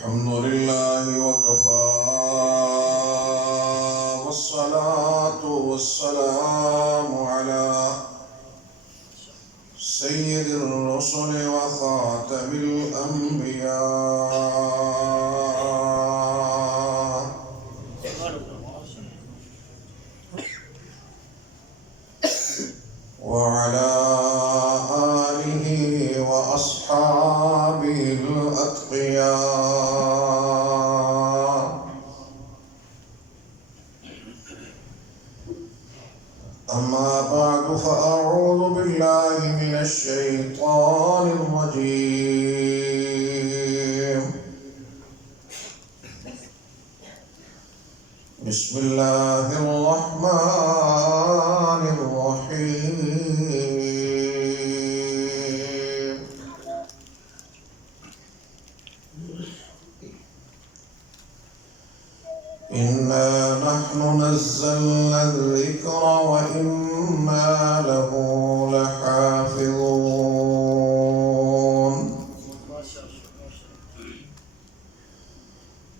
الحمد لله وكفى والصلاة والسلام على سيد الرسل وخاتم الأنبياء وعلى آله وأصحابه الأتقياء أما بعد فأعوذ بالله من الشيطان الرجيم بسم الله الرحمن الرحيم إنا نحن نزلنا الذكر وإنا له لحافظون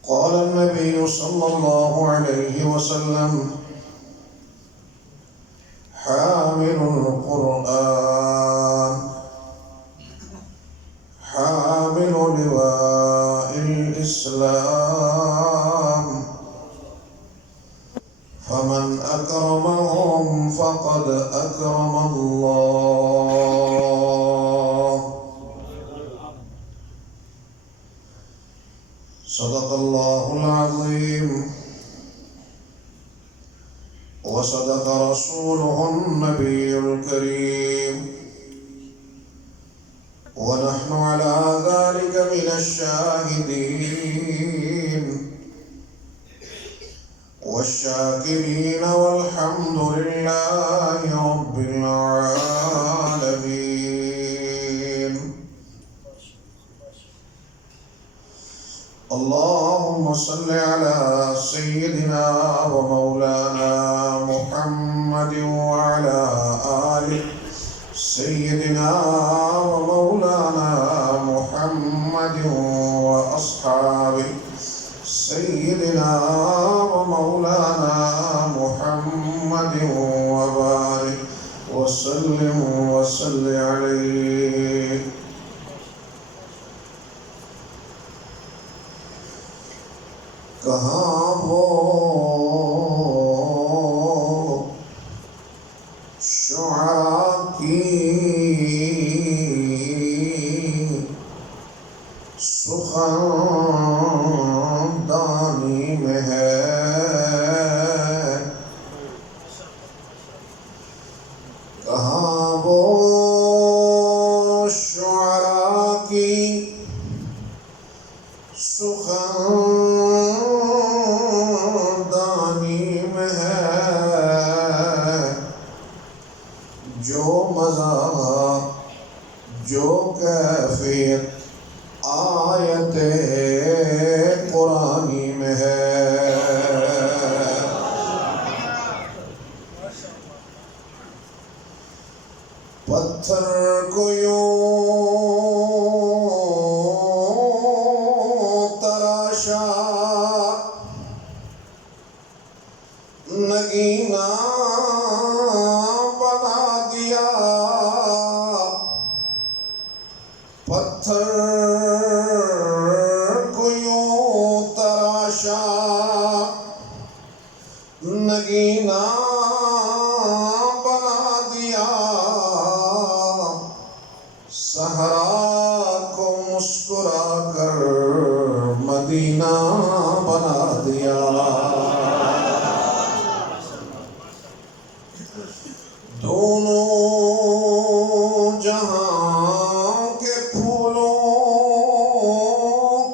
قال النبي صلى الله عليه وسلم حامل القرآن حامل لواء الإسلام فمن أكرمهم فقد أكرم الله صدق الله العظيم وصدق رسوله النبي الكريم ونحن على ذلك من الشاهدين والشاكرين والحمد لله رب العالمين اللهم صل على سيدنا ومولانا محمد وعلى آل سيدنا ومولانا محمد وأصحابه سيدنا ومولانا محمد وبارك وسلم وصل عليه کہاں وہ شعراء کی سخندانی میں ہے کہاں وہ شعراء کی سخندانی میں ہے جو مزہ جو کیفیت آیت قرآنی میں ہے پتھر کو یوں تراشا نگینا بنا دیا پتھر کو یوں تراشا نگینا بنا دیا صحرا کو مسکرا کر مدینہ بنا دیا دونوں جہاں کے پھولوں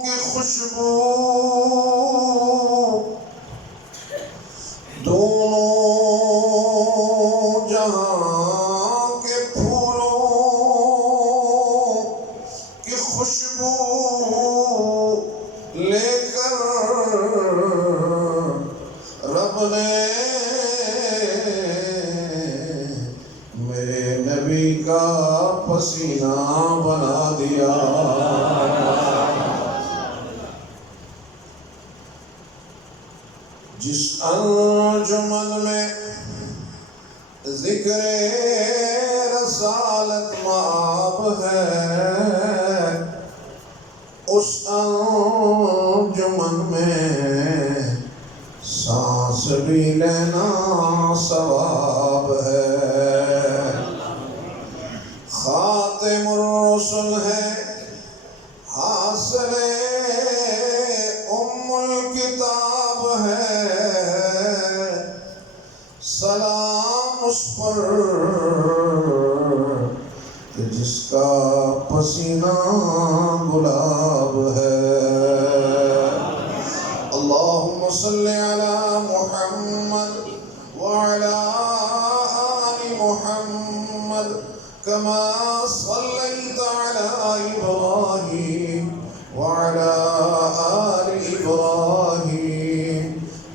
کی خوشبو دونوں جہاں کے پھولوں کی خوشبو لے کر رب نے میرے نبی کا پسینہ بنا دیا جس انجمن میں ذکر رسالت مآب ہے، اس انجمن میں سانس بھی لینا ثواب ہے۔ خاتم الرسل ہے، حاصل ام الکتاب ہے، سلام اس پر کہ جس کا پسینہ گلاب ہے۔ اللہم صلی علی محمد وعلی آل محمد كما صليت على إبراهيم وعلى آل إبراهيم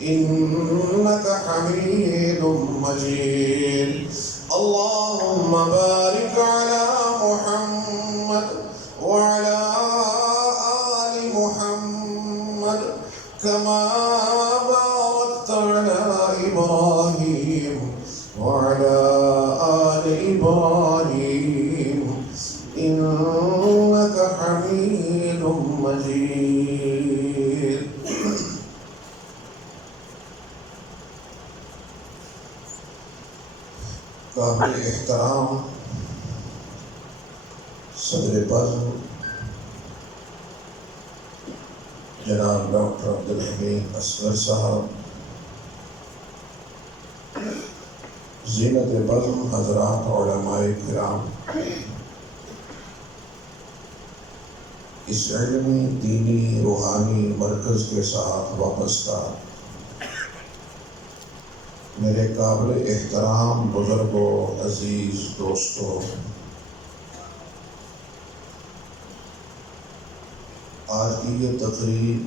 إنك حميد مجيد۔ اللهم بارك على محمد وعلى آل محمد كما باركت على إبراهيم وعلى آل إبراهيم إنك حميد مجيد۔ قابل احترام صدر بزم جناب ڈاکٹر عبدالحمید اصغر صاحب، زینت بزم حضرات علماء کرام، اس علمی دینی روحانی مرکز کے ساتھ وابستہ میرے قابل احترام بزرگوں، عزیز دوستوں، آج کی یہ تقریب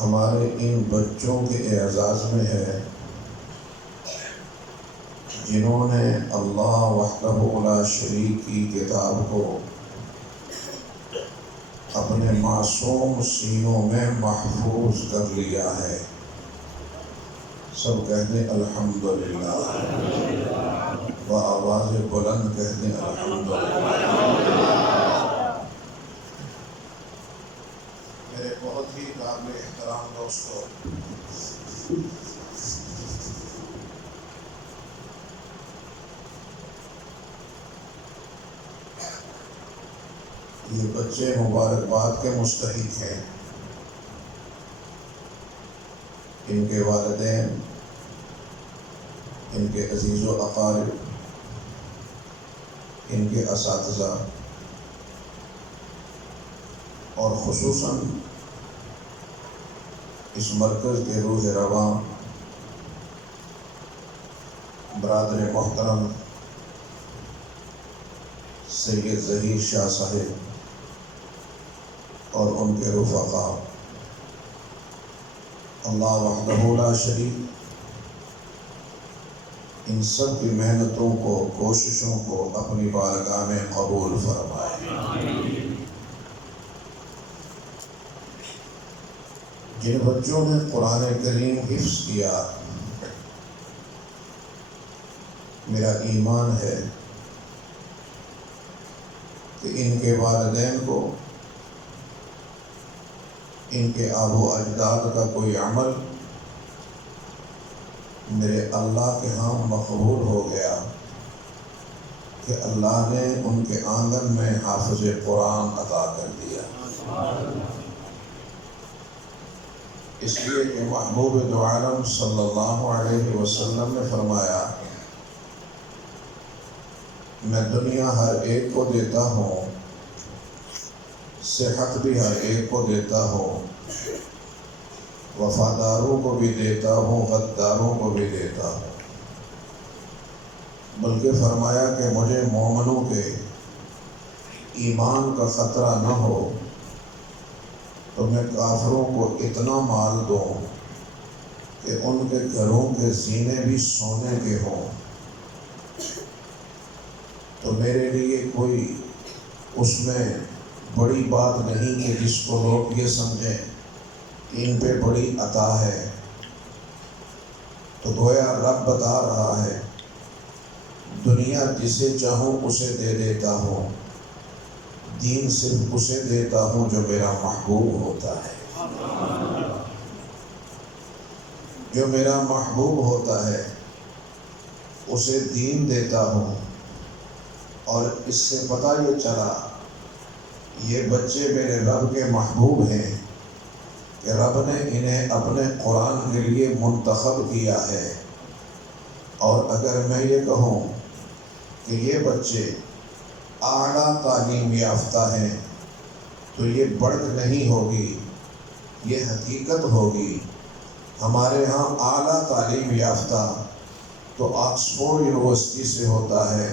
ہمارے ان بچوں کے اعزاز میں ہے جنہوں نے اللہ وحدہ لا شریک کی کتاب کو اپنے معصوم سینوں میں محفوظ کر لیا ہے۔ سب کہتے ہیں الحمدللہ، بآواز بلند کہتے ہیں الحمدللہ۔ میرے بہت ہی قابل احترام دوستوں، یہ بچے مبارکباد کے مستحق ہیں۔ ان کے والدین، ان کے عزیز و اقارب، ان کے اساتذہ اور خصوصاً اس مرکز کے روح رواں برادر محترم سید ظہیر شاہ صاحب اور ان کے رفقا، اللہ وحدہ لا شریک ان سب کی محنتوں کو، کوششوں کو اپنی بارگاہ میں قبول فرمائے۔ جن بچوں نے قرآن کریم حفظ کیا، میرا ایمان ہے کہ ان کے والدین کو، ان کے آب و اجداد کا کوئی عمل میرے اللہ کے ہاں مقبول ہو گیا کہ اللہ نے ان کے آنگن میں حافظ قرآن عطا کر دیا۔ اس لیے کہ محبوب دو عالم صلی اللہ علیہ وسلم نے فرمایا، میں دنیا ہر ایک کو دیتا ہوں، صحت بھی ہر ایک کو دیتا ہوں، وفاداروں کو بھی دیتا ہوں، غداروں کو بھی دیتا ہوں، بلکہ فرمایا کہ مجھے مومنوں کے ایمان کا خطرہ نہ ہو تو میں کافروں کو اتنا مال دوں کہ ان کے گھروں کے زینے بھی سونے کے ہوں، تو میرے لیے کوئی اس میں بڑی بات نہیں کہ جس کو لوگ یہ سمجھیں ان پہ بڑی عطا ہے۔ تو گویا رب بتا رہا ہے دنیا جسے چاہوں اسے دے دیتا ہوں، دین صرف اسے دیتا ہوں جو میرا محبوب ہوتا ہے۔ جو میرا محبوب ہوتا ہے اسے دین دیتا ہوں۔ اور اس سے پتہ یہ چلا یہ بچے میرے رب کے محبوب ہیں کہ رب نے انہیں اپنے قرآن کے لیے منتخب کیا ہے۔ اور اگر میں یہ کہوں کہ یہ بچے اعلیٰ تعلیم یافتہ ہیں تو یہ بڑک نہیں ہوگی، یہ حقیقت ہوگی۔ ہمارے ہاں اعلیٰ تعلیم یافتہ تو آکسفورڈ یونیورسٹی سے ہوتا ہے،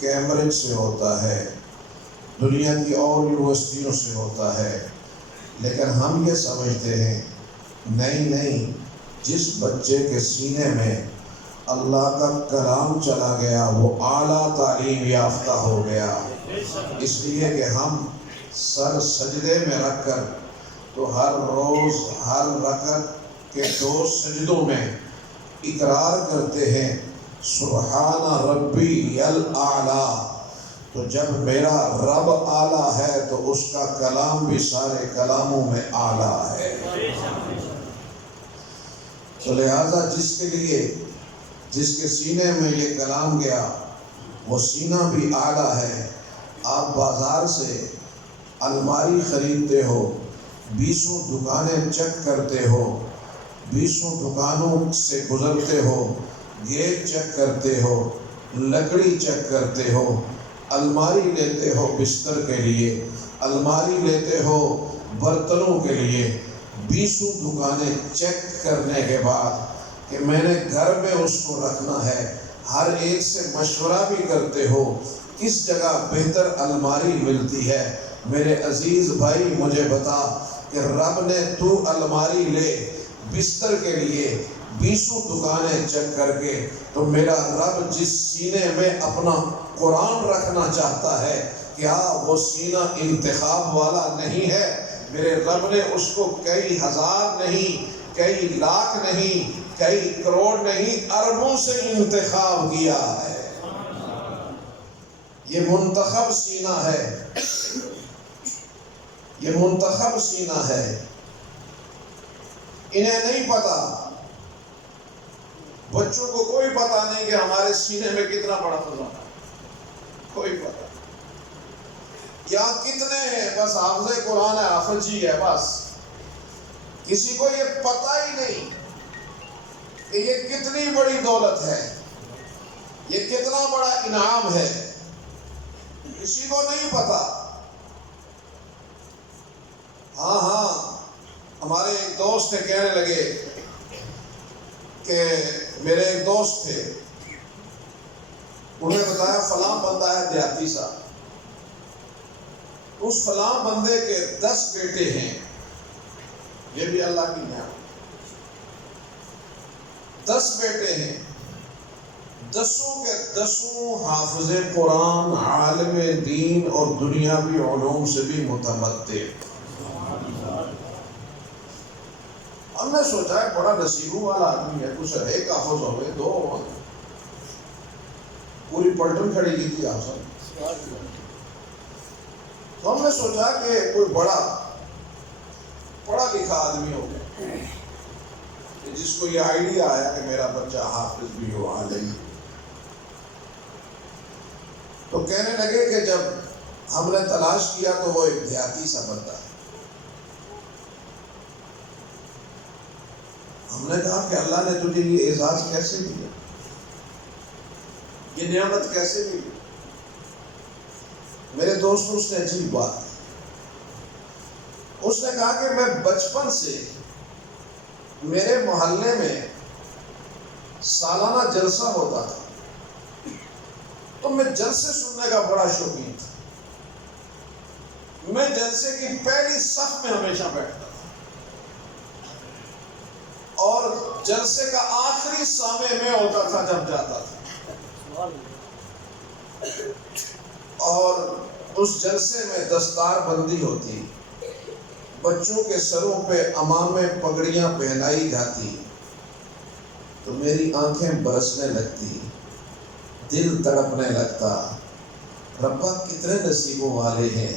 کیمبرج سے ہوتا ہے، دنیا کی اور یونیورسٹیوں سے ہوتا ہے، لیکن ہم یہ سمجھتے ہیں نہیں، جس بچے کے سینے میں اللہ کا کلام چلا گیا وہ اعلیٰ تعلیم یافتہ ہو گیا۔ اس لیے کہ ہم سر سجدے میں رکھ کر تو ہر روز ہر رکعت کے 2 سجدوں میں اقرار کرتے ہیں سبحان ربی الاعلیٰ۔ تو جب میرا رب اعلیٰ ہے تو اس کا کلام بھی سارے کلاموں میں اعلیٰ ہے۔ تو لہذا جس کے سینے میں یہ کلام گیا وہ سینہ بھی اعلیٰ ہے۔ آپ بازار سے الماری خریدتے ہو، 20 دکانیں چیک کرتے ہو، 20 دکانوں سے گزرتے ہو، گیٹ چیک کرتے ہو، لکڑی چیک کرتے ہو، الماری لیتے ہو بستر کے لیے، الماری لیتے ہو برتنوں کے لیے، 20 دکانیں چیک کرنے کے بعد کہ میں نے گھر میں اس کو رکھنا ہے، ہر ایک سے مشورہ بھی کرتے ہو کس جگہ بہتر الماری ملتی ہے۔ میرے عزیز بھائی مجھے بتا کہ رب نے تو الماری لے بستر کے لیے 20 دکانیں چیک کر کے، تو میرا رب جس سینے میں اپنا قرآن رکھنا چاہتا ہے کیا وہ سینہ انتخاب والا نہیں ہے؟ میرے رب نے اس کو کئی ہزار نہیں، کئی لاکھ نہیں، کئی کروڑ نہیں، اربوں سے انتخاب کیا ہے۔ یہ منتخب سینہ ہے، یہ منتخب سینہ ہے۔ انہیں نہیں پتا، بچوں کو کوئی پتا نہیں کہ ہمارے سینے میں کتنا بڑا خزانہ ہے، کوئی پتا یا کتنے ہیں، بس حافظ قرآن ہے، حافظ جی ہے، بس کسی کو یہ پتا ہی نہیں کہ یہ کتنی بڑی دولت ہے، یہ کتنا بڑا انعام ہے، کسی کو نہیں پتا۔ ہاں ہمارے ایک دوست تھے، کہنے لگے کہ میرے ایک دوست تھے، انہیں بتایا فلاں بندہ ہے دیہاتی سا، اس فلاں بندے کے 10 بیٹے ہیں، یہ بھی اللہ کی نعمت، 10 بیٹے ہیں، 10 کے 10 حافظ قرآن، عالم دین اور دنیاوی علوم سے بھی متمتع۔ ہم نے سوچا ہے بڑا نصیبوں والا آدمی ہے، کچھ ایک حافظ ہو گئے، 2 ہو گئے، پوری پلٹن کھڑی کی تھی حافظ۔ تو ہم نے سوچا کہ کوئی بڑا پڑھا لکھا آدمی ہو گیا جس کو یہ آئیڈیا آیا کہ میرا بچہ حافظ بھی ہو، عالم۔ تو کہنے لگے کہ جب ہم نے تلاش کیا تو وہ ایک دیہاتی سا بندہ ہے۔ ہم نے کہا کہ اللہ نے تجھے یہ اعزاز کیسے دیا، یہ نعمت کیسے ملی؟ میرے دوست اس نے عجیب بات کی، اس نے کہا کہ میں بچپن سے میرے محلے میں سالانہ جلسہ ہوتا تھا، تو میں جلسے سننے کا بڑا شوقین تھا، میں جلسے کی پہلی صف میں ہمیشہ بیٹھتا تھا، اور جلسے کا آخری سامع میں ہوتا تھا جب جاتا تھا، اور اس جلسے میں دستار بندی ہوتی، بچوں کے سروں پہ عمامے پگڑیاں پہنائی جاتی تو میری آنکھیں برسنے لگتی، دل تڑپنے لگتا، ربا کتنے نصیبوں والے ہیں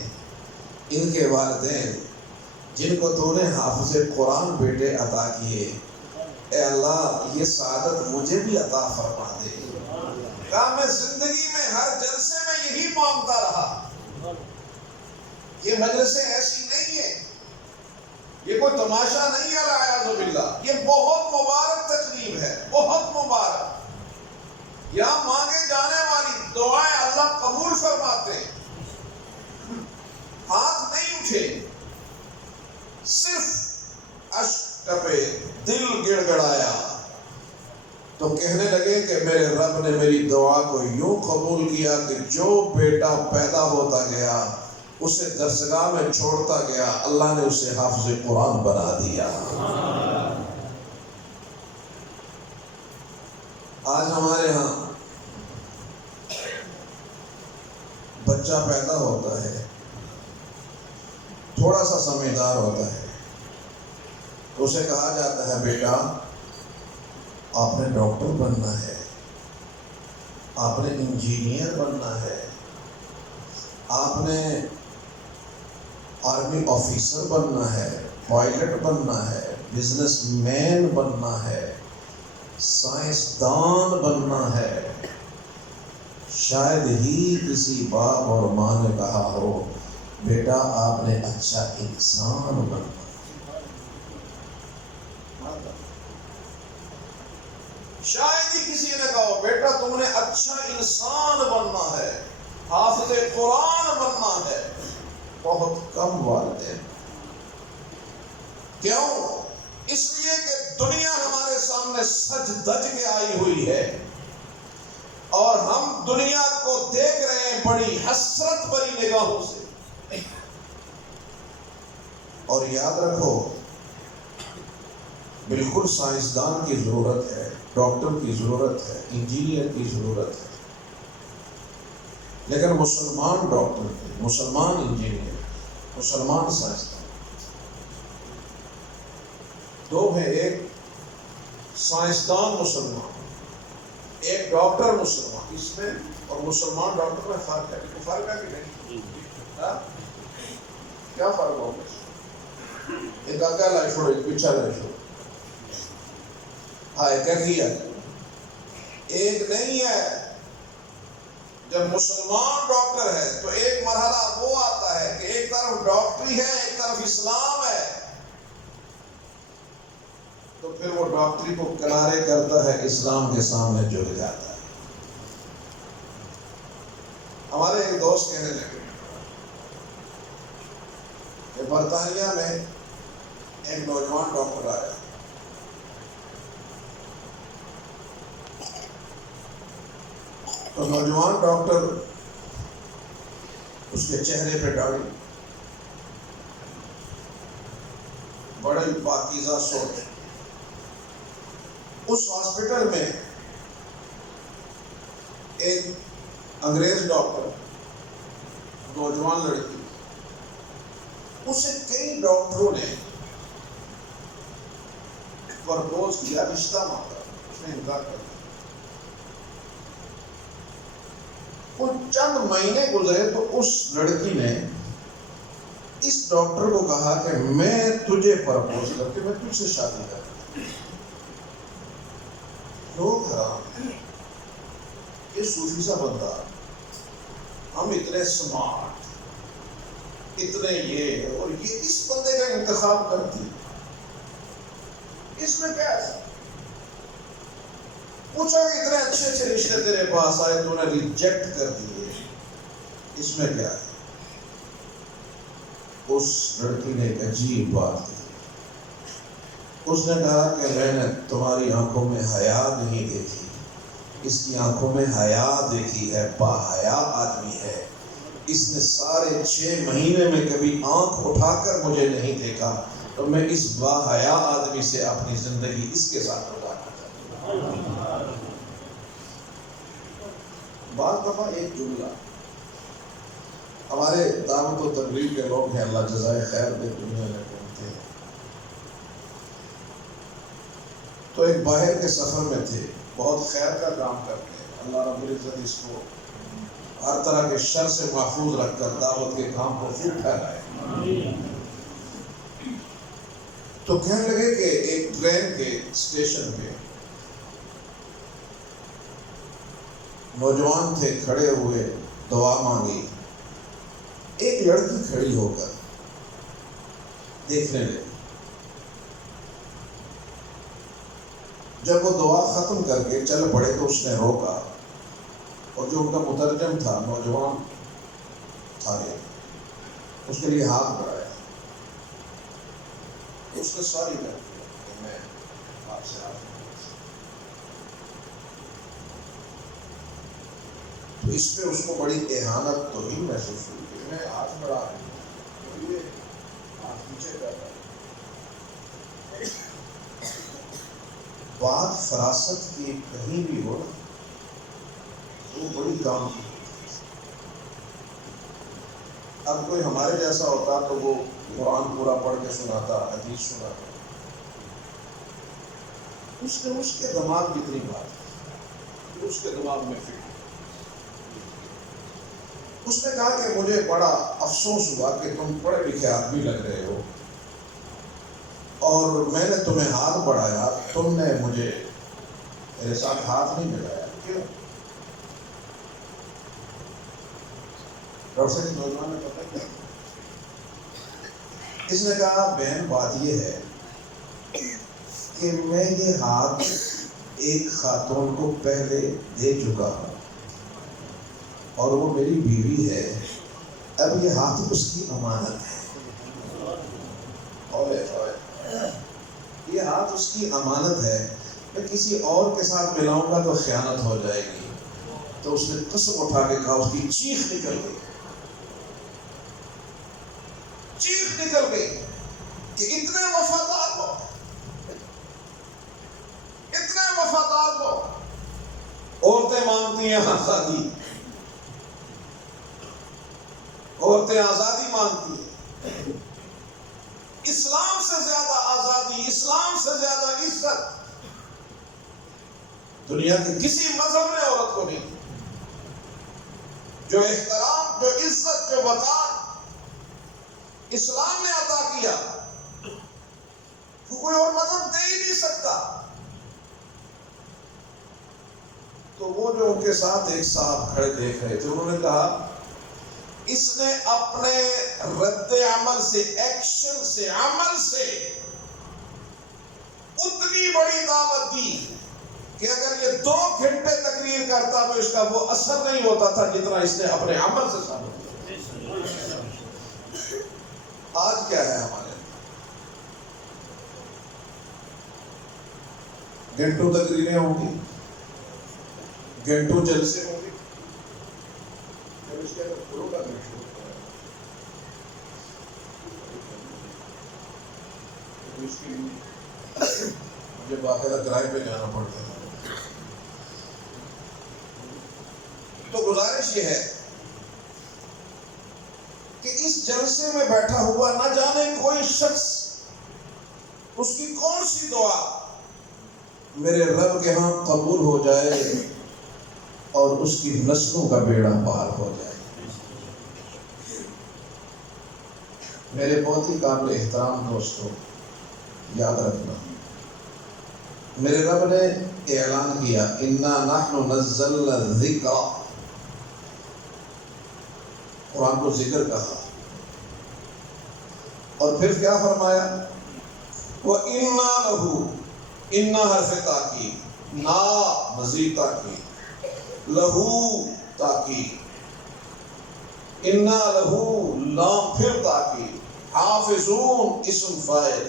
ان کے والدین جن کو تو نے حافظ قرآن بیٹے عطا کیے۔ اے اللہ یہ سعادت مجھے بھی عطا فرما دے۔ کہا میں زندگی میں ہر جلسے میں یہی مانگتا رہا۔ یہ مجلسیں ایسی نہیں ہیں، یہ کوئی تماشا نہیں ہے، اعوذ باللہ، یہ بہت مبارک تقریب ہے، بہت مبارک۔ یہاں مانگے جانے والی دعائیں اللہ قبول فرماتے ہیں۔ ہاتھ نہیں اٹھے، صرف اشک ٹپے، دل گڑ گڑایا تو کہنے لگے کہ میرے رب نے میری دعا کو یوں قبول کیا کہ جو بیٹا پیدا ہوتا گیا اسے درسگاہ میں چھوڑتا گیا، اللہ نے اسے حافظ قرآن بنا دیا۔ آج ہمارے ہاں بچہ پیدا ہوتا ہے، تھوڑا سا سمجھدار ہوتا ہے، تو اسے کہا جاتا ہے بیٹا آپ نے ڈاکٹر بننا ہے، آپ نے انجینئر بننا ہے، آپ نے آرمی آفیسر بننا ہے، پائلٹ بننا ہے، بزنس مین بننا ہے، سائنسدان بننا ہے۔ شاید ہی کسی باپ اور ماں نے کہا ہو بیٹا آپ نے اچھا انسان بننا ہے۔ شاید ہی کسی نے کہا بیٹا تم نے اچھا انسان بننا ہے، حافظ قرآن بننا ہے۔ بہت کم والدین۔ کیوں؟ اس لیے کہ دنیا ہمارے سامنے سج دج کے آئی ہوئی ہے اور ہم دنیا کو دیکھ رہے ہیں بڑی حسرت بھری نگاہوں سے۔ اور یاد رکھو بالکل سائنسدان کی ضرورت ہے، ڈاکٹر کی ضرورت ہے، انجینئر کی ضرورت ہے، لیکن مسلمان ڈاکٹر کی، مسلمان انجینئر، مسلمان سائنسدان دو ہیں، ایک سائنسدان مسلمان، ایک ڈاکٹر مسلمان۔ اس میں اور مسلمان ڈاکٹر میں فرق ہے، فرق ہے کہ نہیں؟ کیا فرق ہوگا؟ ایک آگا لائے چھوڑو، ایک پیچھا لائے چھوڑو۔ ہاں ایک نہیں ہے۔ جب مسلمان ڈاکٹر ہے تو ایک مرحلہ وہ آتا ہے کہ ایک طرف ڈاکٹری ہے، ایک طرف اسلام ہے، تو پھر وہ ڈاکٹری کو کنارے کرتا ہے، اسلام کے سامنے جھک جاتا ہے۔ ہمارے ایک دوست کہنے لگے کہ برطانیہ میں ایک نوجوان ڈاکٹر آیا، تو نوجوان ڈاکٹر اس کے چہرے پہ داڑھی، بڑی پاکیزہ سوچ۔ اس ہاسپٹل میں ایک انگریز ڈاکٹر، نوجوان لڑکی، اسے کئی ڈاکٹروں نے پرپوز کیا، رشتہ مانگا، اس نے انکار کر دیا۔ کچھ چند مہینے گزرے تو اس لڑکی نے اس ڈاکٹر کو کہا کہ میں تجھے پرپوز کر کے میں تجھ سے شادی کروں۔ لوگ حیران، یہ صوفی سا بندہ، ہم اتنے سمارٹ، اتنے یہ، اور یہ اس بندے کا انتخاب کرتی، اس میں کیا ہے؟ پوچھا کہ اتنے اچھے اچھے رشتے تیرے پاس آئے تو نے ریجیکٹ کر دیے، اس میں کیا ہے؟ اس لڑکی نے ایک عجیب بات کی، اس نے کہا کہ میں نے تمہاری آنکھوں میں حیا نہیں دیکھی، اس کی آنکھوں میں حیا دیکھی ہے، با حیا آدمی ہے، اس نے سارے 6 مہینے میں کبھی آنکھ اٹھا کر مجھے نہیں دیکھا، تو میں اس با حیا آدمی سے اپنی زندگی اس کے ساتھ گزارنا چاہتا ہوں۔ بعض دفعہ ایک جملہ، ہمارے دعوت و تبلیغ کے لوگ ہیں، اللہ جزائے خیر دے دنیا میں، تھے تو ایک باہر کے سفر میں تھے، بہت خیر کا کام کرتے ہیں، اللہ رب العزت اس کو ہر طرح کے شر سے محفوظ رکھ کر دعوت کے کام کو خوب پھیلائے۔ تو کہنے لگے کہ ایک ٹرین کے اسٹیشن پہ نوجوان تھے کھڑے ہوئے، دعا مانگی، ایک لڑکی کھڑی ہو کر دیکھنے لگی۔ جب وہ دعا ختم کر کے چل پڑے تو اس نے روکا، اور جو ان کا مترجم تھا، نوجوان تھا، اس کے لیے ہاتھ بڑھایا۔ اس نے سوری کر دیا کہ میں آپ سے تو اس پہ اس کو بڑی اہانت تو ہی محسوس ہوئی کہ میں ہاتھ بڑھا رہی ہوں، تو یہ ہاتھ نیچے کر رہا ہے۔ بات فراست کی کہیں بھی ہو تو بڑی کام کی۔ اب کوئی ہمارے جیسا ہوتا تو وہ قرآن پورا پڑھ کے سناتا، حدیث سناتا، اس نے اس کے دماغ کی اتنی بات، اس کے دماغ میں فکر۔ اس نے کہا کہ مجھے بڑا افسوس ہوا کہ تم پڑھے لکھے آدمی لگ رہے ہو، اور میں نے تمہیں ہاتھ بڑھایا، تم نے مجھے میرے ساتھ ہاتھ نہیں ملایا، کیوں؟ ڈاکٹر صاحب نوجوان نے پتہ کیا اس نے کہا، بہن بات یہ ہے کہ میں یہ ہاتھ ایک خاتون کو پہلے دے چکا ہوں اور وہ میری بیوی ہے، اب یہ ہاتھ اس کی امانت ہے۔ یہ ہاتھ اس کی امانت ہے، میں کسی اور کے ساتھ ملاؤں گا تو خیانت ہو جائے گی۔ تو اس نے قسم اٹھا کے کہا، اس کی چیخ نکل گئی، چیخ نکل گئی کہ اتنے وفادار ہو، اتنے وفادار ہو۔ عورتیں مانگتی ہیں آزادی، عورتیں آزادی مانگتی ہیں، اسلام سے زیادہ آزادی، اسلام سے زیادہ عزت دنیا کے کسی مذہب نے عورت کو نہیں دی۔ جو احترام، جو عزت، جو وقار اسلام نے عطا کیا وہ کوئی اور مذہب دے ہی نہیں سکتا۔ تو وہ جو ان کے ساتھ ایک صاحب کھڑے دیکھ رہے تھے، انہوں نے کہا اس نے اپنے رد عمل سے، ایکشن سے، عمل سے اتنی بڑی دعوت دی کہ اگر یہ 2 گھنٹے تقریر کرتا تو اس کا وہ اثر نہیں ہوتا تھا جتنا اس نے اپنے عمل سے ثابت کیا۔ آج کیا ہے ہمارے گھنٹوں تقریریں ہوں گی، گھنٹوں جلسے ہوں گے، مجھے باقاعدہ کرائے پہ جانا پڑتا ہے۔ تو گزارش یہ ہے کہ اس جلسے میں بیٹھا ہوا نہ جانے کوئی شخص، اس کی کون سی دعا میرے رب کے ہاں قبول ہو جائے اور اس کی نسلوں کا بیڑا پار ہو جائے۔ میرے بہت ہی قابل احترام دوستو، یاد رکھنا، میرے رب نے اعلان کیا انا نحن نزلنا الذکر، قرآن کو ذکر کہا، اور پھر کیا فرمایا، وَإِنَّا لَهُ، اِنَّا حرف تاکید، نا مزید تاکید، لہو تاکید، اِنَّا لَهُ لام پھر تاکید، حافظون اسم فاعل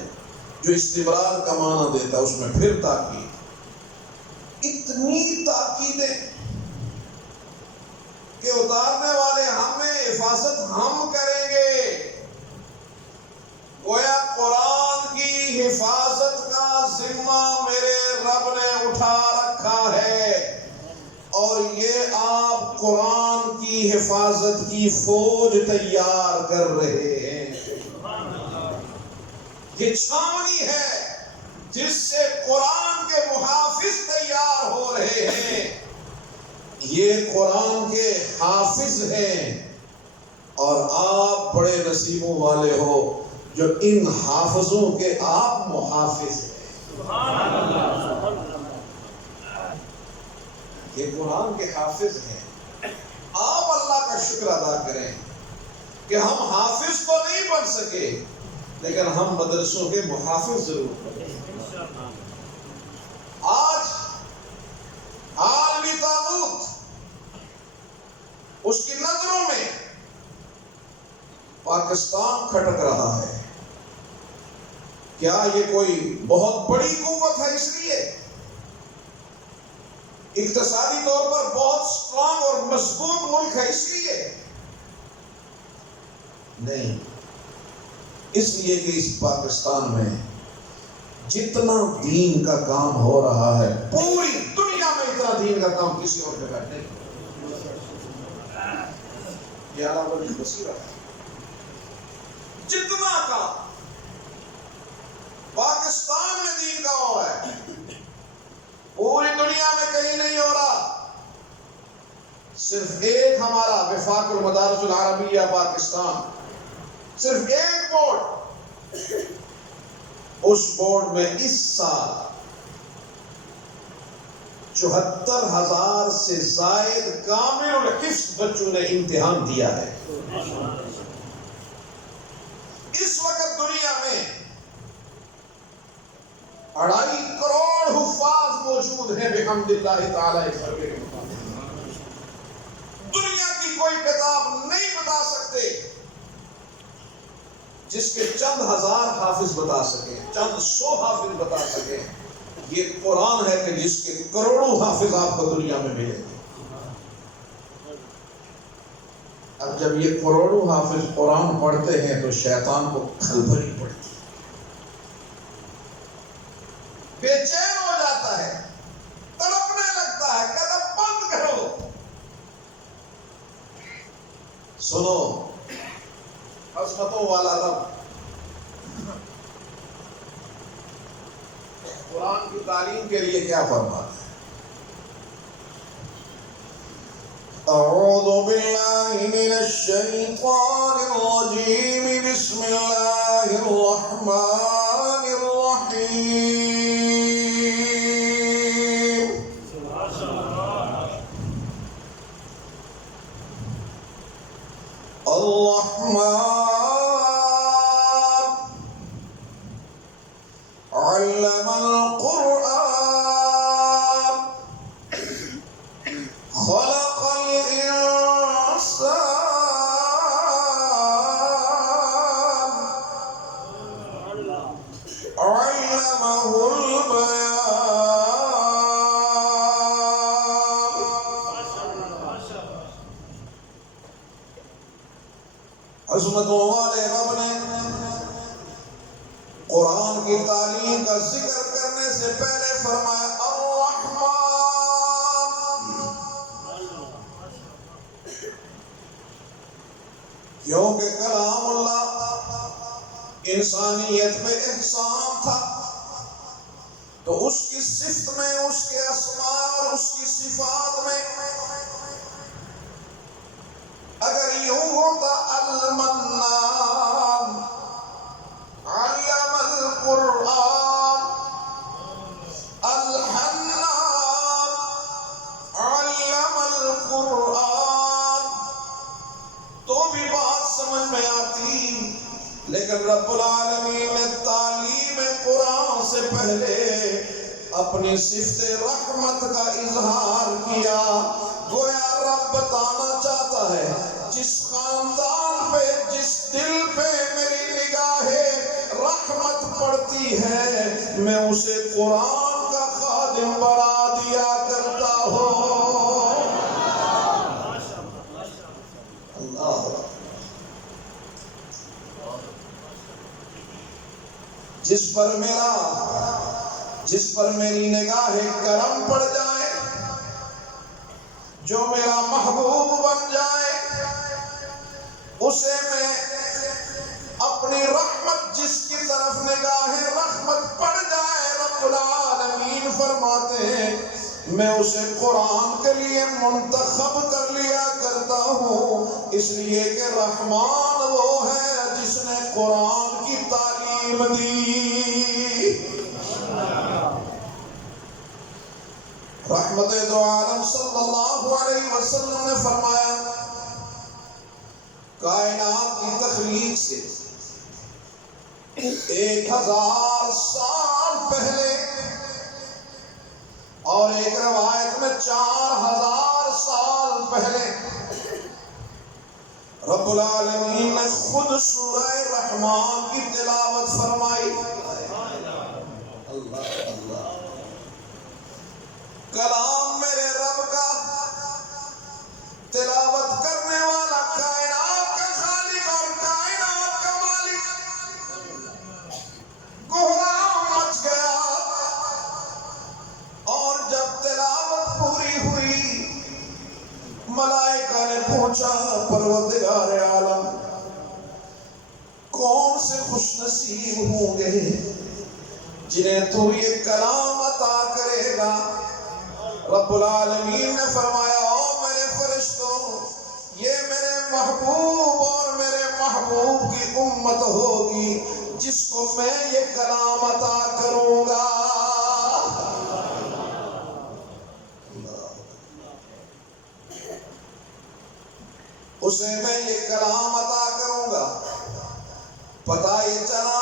جو استمرار کا معنی دیتا ہے، اس میں پھر تاکید۔ اتنی تاکیدیں کہ اتارنے والے ہمیں، حفاظت ہم کریں گے۔ گویا قرآن کی حفاظت کا ذمہ میرے رب نے اٹھا رکھا ہے، اور یہ آپ قرآن کی حفاظت کی فوج تیار کر رہے ہیں۔ یہ چھاونی ہے جس سے قرآن کے محافظ تیار ہو رہے ہیں. یہ قرآن کے حافظ ہیں اور آپ بڑے نصیبوں والے ہو جو ان حافظوں کے آپ محافظ ہیں. سبحان اللہ. یہ قرآن کے حافظ ہیں. آپ اللہ کا شکر ادا کریں کہ ہم حافظ تو نہیں بن سکے لیکن ہم مدرسوں کے محافظ ضرور بنے. آج عالمی طاغوت اس کی نظروں میں پاکستان کھٹک رہا ہے. کیا یہ کوئی بہت بڑی قوت ہے اس لیے اقتصادی طور پر بہت اسٹرانگ اور مضبوط ملک ہے اس لیے؟ نہیں. اس لیے کہ اس پاکستان میں جتنا دین کا کام ہو رہا ہے پوری دنیا میں اتنا دین کا کام کسی اور جگہ نہیں. جتنا کام پاکستان میں دین کا ہو رہا ہے پوری دنیا میں کہیں نہیں ہو رہا. صرف ایک ہمارا وفاق المدارس العربیہ پاکستان، صرف ایک بورڈ، اس بورڈ میں اس سال 74,000 سے زائد کامل الحفظ بچوں نے امتحان دیا ہے. اس وقت دنیا میں 2.5 کروڑ حفاظ موجود ہیں بحمد اللہ تعالی. دنیا کی کوئی کتاب نہیں بتا سکتے جس کے چند ہزار حافظ بتا سکے، چند 100 حافظ بتا سکے. یہ قرآن ہے کہ جس کے کروڑوں حافظ آپ کو دنیا میں ملیں گے. اب جب یہ کروڑوں حافظ قرآن پڑھتے ہیں تو شیطان کو کھلبلی پڑتی ہے، بے چین ہو جاتا ہے، تڑپنے لگتا ہے. قدم بند کرو. سنو عظمتوں والا رب قرآن کی تعلیم کے لیے کیا فرماتا ہے؟ اعوذ باللہ من الشیطان الرجیم بسم اللہ الرحمن الرحیم. الرحمن علم القرآن خلق الإنسان علمه البيان. عظمتوں والے رب نے قرآن کی تعلیم کا ذکر کرنے سے پہلے فرمایا الرحمن. کیونکہ کلام اللہ انسانیت میں احسان تھا تو اس کی صفت میں، اس کے اسماء اور اس کی صفات میں اگر یوں ہوتا المنان علم القرآن، الحنان علم القرآن، تو بھی بات سمجھ میں آتی. لیکن رب العالمین نے تعلیم قرآن سے پہلے اپنی صفت رحمت کا اظہار کیا. گویا رب بتانا چاہتا ہے جس خاندان پہ، جس دل پہ میری نگاہ رحمت پڑتی ہے میں اسے قرآن کا خادم بنا دیا کرتا ہوں. اللہ جس پر میری نگاہ کرم پڑ جائے، جو میرا محبوب بن جائے، اسے میں اپنی رحمت جس کی طرف نگاہ اس لیے کہ رحمان وہ ہے جس نے قرآن کی تعلیم دی۔ رحمت دو عالم صلی اللہ علیہ وسلم نے فرمایا کائنات کی تخلیق سے 1000 سال پہلے اور ایک روایت میں 4000 سال پہلے رب العالمین نے خود سورہ رحمان کی تلاوت فرمائی۔ اللہ اللہ، کلام میرے رب کا، تلاوت کرنے والا کائنات کا خالق اور کائنات کا مالک۔ کوہرام مچ گیا اور جب تلاوت پوری ہوئی ملائکہ نے پوچھا پروردگار عالم کون سے خوش نصیب ہوں گے جنہیں تو یہ کلام عطا کرے گا؟ رب العالمین نے فرمایا او میرے فرشتوں، یہ میرے محبوب اور میرے محبوب کی امت ہوگی جس کو میں یہ کلام عطا کروں گا۔ اسے میں یہ کلام عطا کروں گا۔ پتہ یہ چلا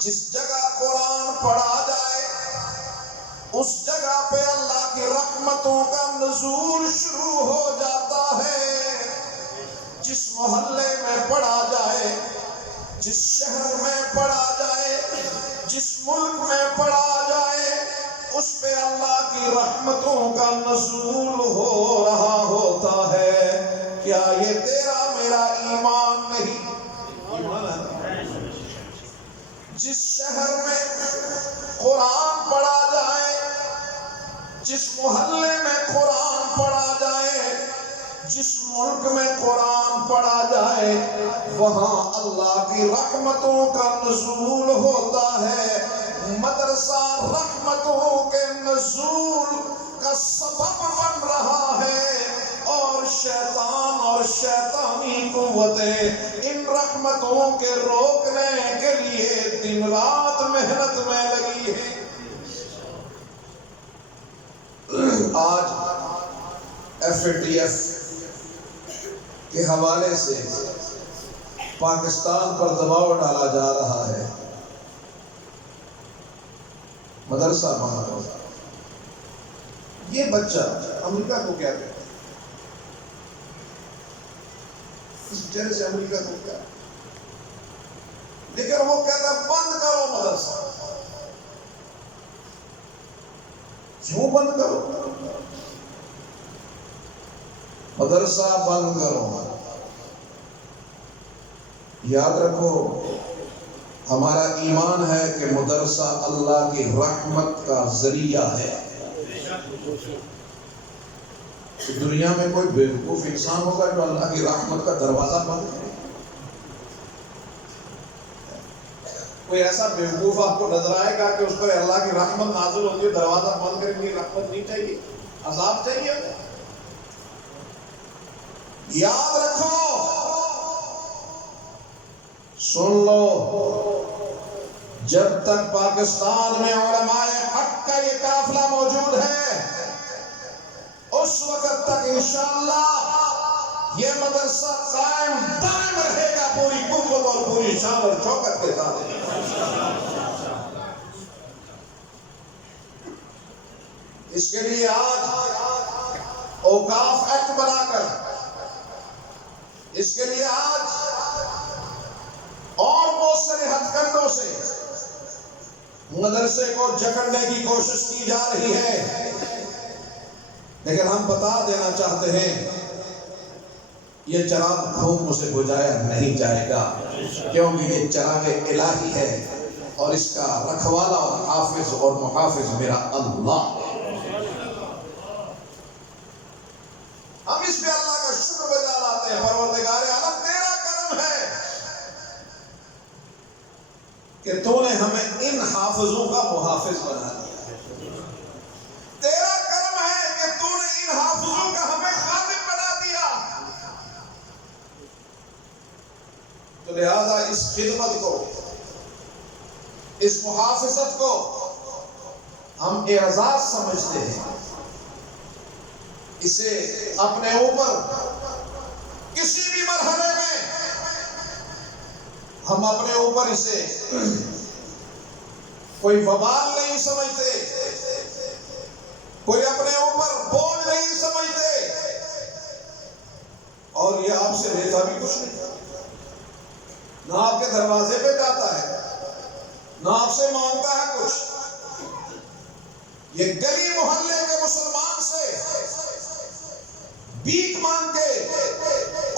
جس جگہ قرآن پڑھا جائے اس جگہ پہ اللہ کی رحمتوں کا نزول شروع ہو جاتا ہے۔ جس محلے میں پڑھا جائے، جس شہر میں پڑھا جائے، جس ملک میں پڑھا جائے، اس پہ اللہ کی رحمتوں کا نزول ہو رہا ہوتا ہے۔ کیا یہ تیرا میرا ایمان نہیں؟ جس شہر میں قرآن پڑھا جائے، جس محلے میں قرآن پڑھا جائے، جس ملک میں قرآن پڑھا جائے، وہاں اللہ کی رحمتوں کا نزول ہوتا ہے۔ مدرسہ رحمتوں کے نزول کا سبب بن رہا ہے اور شیطان اور شیطانی قوتیں ان رحمتوں کے روکنے کے لیے دن رات محنت میں لگی ہے۔ آج FATF کے حوالے سے پاکستان پر دباؤ ڈالا جا رہا ہے۔ مدرسہ بنا یہ بچہ امریکہ کو کیا کہتا ہے؟ اس چہرے سے امریکہ کو کیا، لیکن وہ کہتا ہے بند کرو مدرسہ۔ کیوں بند کرو؟ مدرسہ بند کرو۔ یاد رکھو ہمارا ایمان ہے کہ مدرسہ اللہ کی رحمت کا ذریعہ ہے۔ دنیا میں کوئی بیوقوف انسان ہوگا جو اللہ کی رحمت کا دروازہ بند کرے؟ کوئی ایسا بیوقوف آپ کو نظر آئے گا کہ اس پر اللہ کی رحمت نازل ہوتی ہے دروازہ بند کریں گے؟ رحمت نہیں چاہیے، عذاب چاہیے۔ یاد رکھو، سن لو، جب تک پاکستان میں علماء حق کا یہ قافلہ موجود ہے اس وقت تک انشاءاللہ یہ مدرسہ قائم دائم رہے گا، پوری قوت اور پوری شان اور شوکت کے ساتھ۔ اس کے لیے آج اوقاف ایکٹ بنا کر، اس کے لیے آج اور بہت سارے ہتھ کنڈوں سے مدرسے کو جکڑنے کی کوشش کی جا رہی ہے، لیکن ہم بتا دینا چاہتے ہیں یہ چراغ دھوم سے بجھایا نہیں جائے گا، کیونکہ یہ چراغ الہی ہے اور اس کا رکھوالا اور حافظ اور محافظ میرا اللہ ہے۔ ہم اس پہ اللہ کا شکر بجا لاتے ہیں۔ پروردگار عالم تیرا کرم ہے کہ تو نے ہمیں ان حافظوں کا محافظ بنا دیا، تیرا کرم ہے کہ تو نے ان حافظوں کا ہمیں خادم بنا دیا۔ تو لہذا اس خدمت کو، اس محافظت کو ہم اعزاز سمجھتے ہیں. اسے اپنے اوپر کسی بھی مرحلے میں ہم اپنے اوپر اسے کوئی وبال نہیں سمجھتے، کوئی اپنے اوپر بوجھ نہیں سمجھتے. اور یہ آپ سے لیتا بھی کچھ نہیں، نہ آپ کے دروازے پہ جاتا ہے، نہ آپ سے مانگتا ہے کچھ. یہ گلی محلے کے مسلمان سے بھیک مانگ کے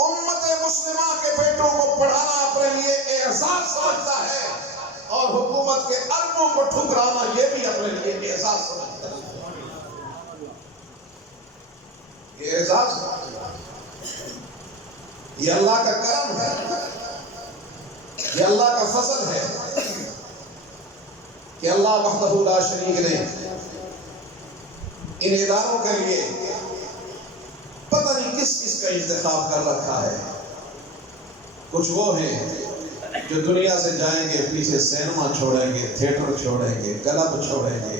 امت مسلمہ کے بیٹوں کو پڑھانا اپنے لیے اعزاز سمجھتا ہے، اور حکومت کے اربوں کو ٹھکرانا یہ بھی اپنے لیے اعزاز سمجھتا ہے. یہ اعزاز یہ اللہ کا کرم ہے، یہ اللہ کا فضل ہے کہ اللہ وحدہ لا شریک نے ان اداروں کے لیے پتہ نہیں کس کس کا انتخاب کر رکھا ہے. کچھ وہ ہیں جو دنیا سے جائیں گے پیچھے سینما چھوڑیں گے، تھیٹر چھوڑیں گے، کلب چھوڑیں گے،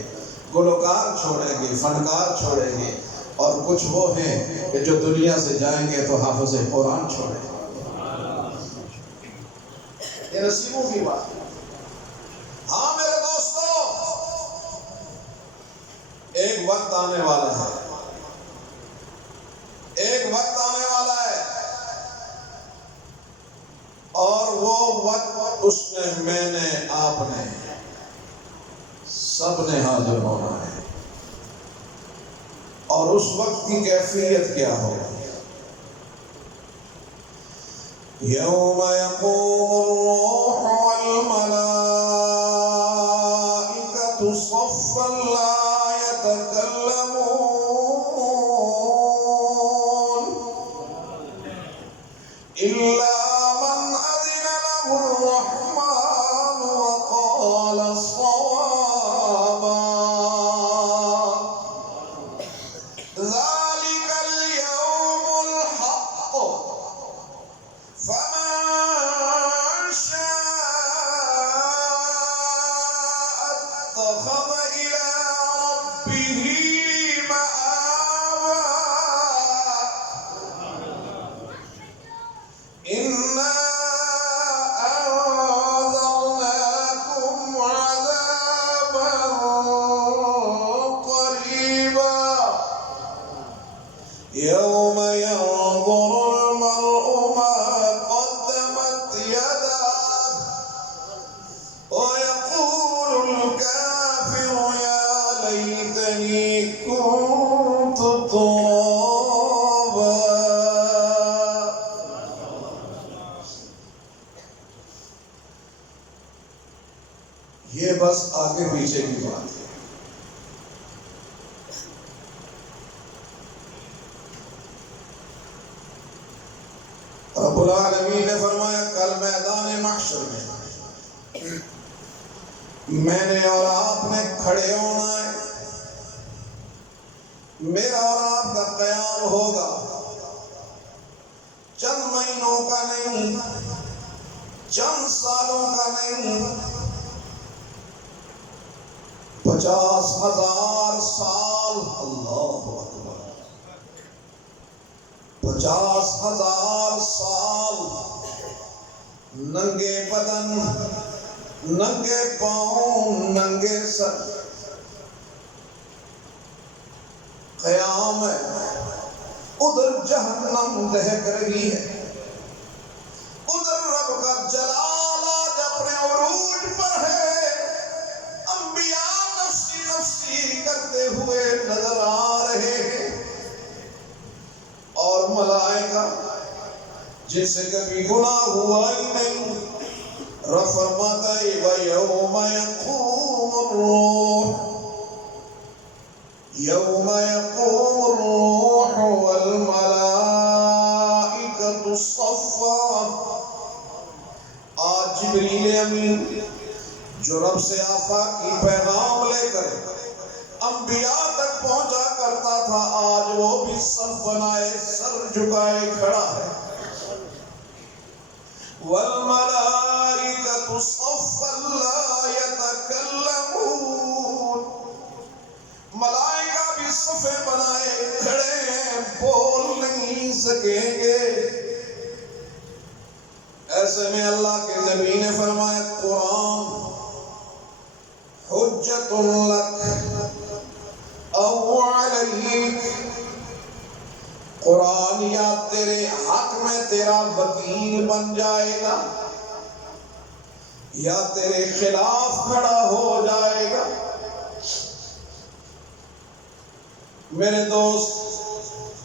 گلوکار چھوڑیں گے، فنکار چھوڑیں گے. اور کچھ وہ ہیں کہ جو دنیا سے جائیں گے تو حافظ قرآن چھوڑیں گے. یہ نصیبوں کی بات ہے. ہاں میرے دوستو، ایک وقت آنے والا ہے، ایک وقت آنے والا ہے، اور وہ وقت اس میں میں نے، آپ نے، سب نے حاضر ہونا ہے. اور اس وقت کی کیفیت کیا ہوگی؟ یوم یقوم الروح والملائکۃ صفا لا یتکلمون الا من اذن له الرحمن وقال صوابا. ذلك اليوم الحق فمن شاء اتخذ إلى ربه مآبا. إنا أنذرناكم عذابا قريبا يوم ينظر المرء ما قدمت يداه ويقول الكافر يا ليتني كنت ترابا. یہ بس آگے پیچھے کی بات ہے. رب العالمین نے فرمایا کل میدان محشر میں نے اور آپ نے کھڑے ہونا ہے. میرا اور آپ کا قیام ہوگا چند مہینوں کا نہیں، چند سالوں کا نہیں، 50,000 سال. اللہ اکبر، 50,000 سال ننگے بدن، ننگے پاؤں، ننگے سر قیام ہے. ادھر جہنم دہک رہی ہے، ادھر رب کا جلال آج اپنے عروج پر ہے. انبیاء نفسی نفسی کرتے ہوئے نظر آ رہے ہیں، اور ملائکہ جن سے کبھی گناہ ہوا ہی نہیں. رب فرماتا ہے وَيَوْمَ يَقُومُ الرُّوحُ، يَوْمَ يَقُومُ الرُّوحُ وَالْمَلَائِكَةُ صَفًّا. آج جبریل امین جو رب سے آفاقی پیغام لے کر انبیاء تک پہنچا کرتا تھا، آج وہ بھی صف بنائے، سر جھکائے کھڑا ہے. والملائکۃ صفا لا یتکلمون، ملائکہ بھی صفے بنائے کھڑے ہیں، بول نہیں سکیں گے۔ ایسے میں اللہ کے نبی نے فرمایا قرآن حجت لک او علیک، قرآن یا تیرے حق میں تیرا وکیل بن جائے گا یا تیرے خلاف کھڑا ہو جائے گا۔ میرے دوست،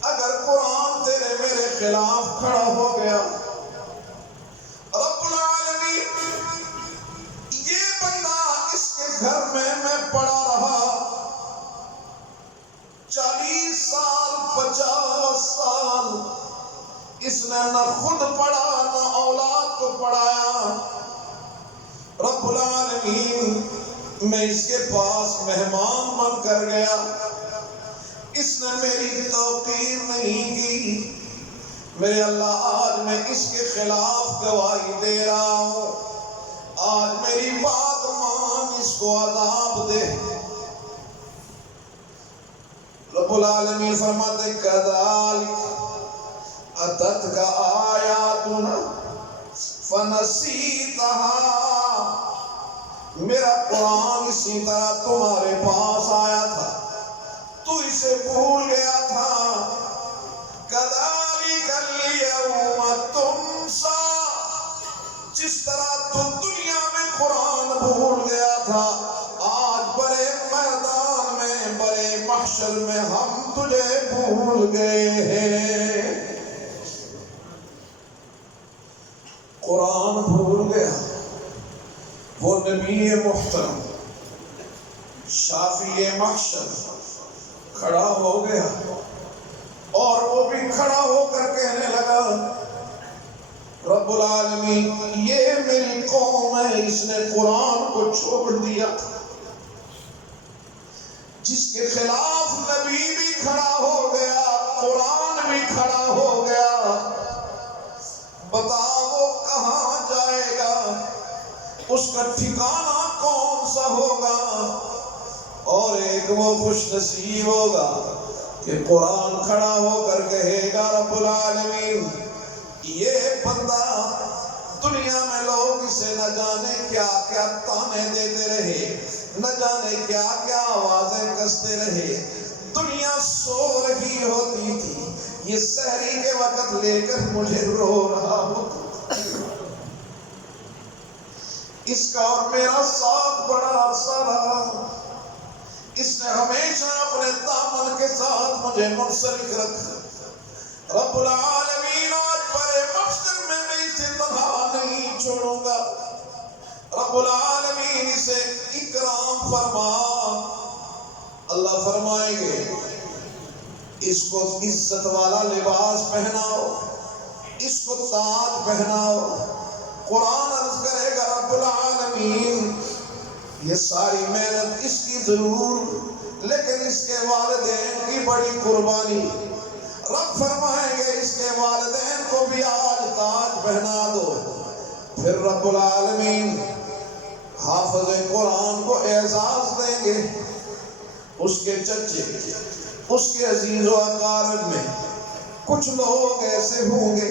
اگر قرآن تیرے میرے خلاف کھڑا ہو گیا، رب العالمین یہ بندہ اس کے گھر میں پڑا رہا 40 سال 50 سال، اس نے نہ خود پڑھا نہ اولاد کو پڑھایا۔ رب العالمین میں اس کے پاس مہمان بن کر گیا، اس نے میری توقیر نہیں کی، میرے اللہ آج میں اس کے خلاف گواہی دے رہا ہوں، آج میری بات مان، اس کو عذاب دے۔ رب العالمین فرماتے کذالک اتتک آیاتنا فنسیتہا، میرا قرآن اسی طرح تمہارے پاس آیا تھا، تو اسے بھول گیا تھا۔ کذالک الیوم تنسیٰ، جس طرح تو دنیا میں قرآن بھول گیا تھا، آج بڑے میدان میں بڑے محشر میں ہم تجھے بھول گئے ہیں۔ قرآن بھول گیا۔ وہ نبی محترم شافی محشر کھڑا ہو گیا، اور وہ بھی کھڑا ہو کر کہنے لگا رب العالمین یہ میری قوم ہے، اس نے قرآن کو چھوڑ دیا، جس کے خلاف نبی بھی کھڑا ہو گیا، قرآن بھی کھڑا ہو گیا، بتا وہ کہاں جائے گا، اس کا ٹھکانہ کون سا ہوگا؟ اور ایک وہ خوش نصیب ہوگا کہ قرآن کھڑا ہو کر کہے گا رب العالمین یہ بندہ دنیا میں لوگ اسے نہ جانے کیا کیا تانے دیتے رہے، نہ جانے کیا کیا آوازیں کستے رہے، دنیا سو رہی ہوتی تھی، یہ سحری کے وقت لے کر مجھے رو رہا ہوتا، اس کا اور میرا ساتھ بڑا عرصہ رہا، اس نے ہمیشہ اپنے دامن کے ساتھ مجھے منسلک رکھا۔ رب العالمین آج بڑے محشر میں اسے تنہا نہیں چھوڑوں گا، رب العالمین اسے اکرام فرما، اللہ فرمائیں گے اس کو عزت والا لباس پہناؤ، اس کو تاج پہناؤ۔ قرآن عرض کرے گا رب العالمین یہ ساری محنت اس کی ضرور، لیکن اس کے والدین کی بڑی قربانی، رب فرمائیں گے اس کے والدین کو بھی آج تاج پہنا دو۔ پھر رب العالمین حافظ قرآن کو اعزاز دیں گے، اس کے چچے، اس کے عزیز و اقارب میں کچھ لوگ ایسے ہوں گے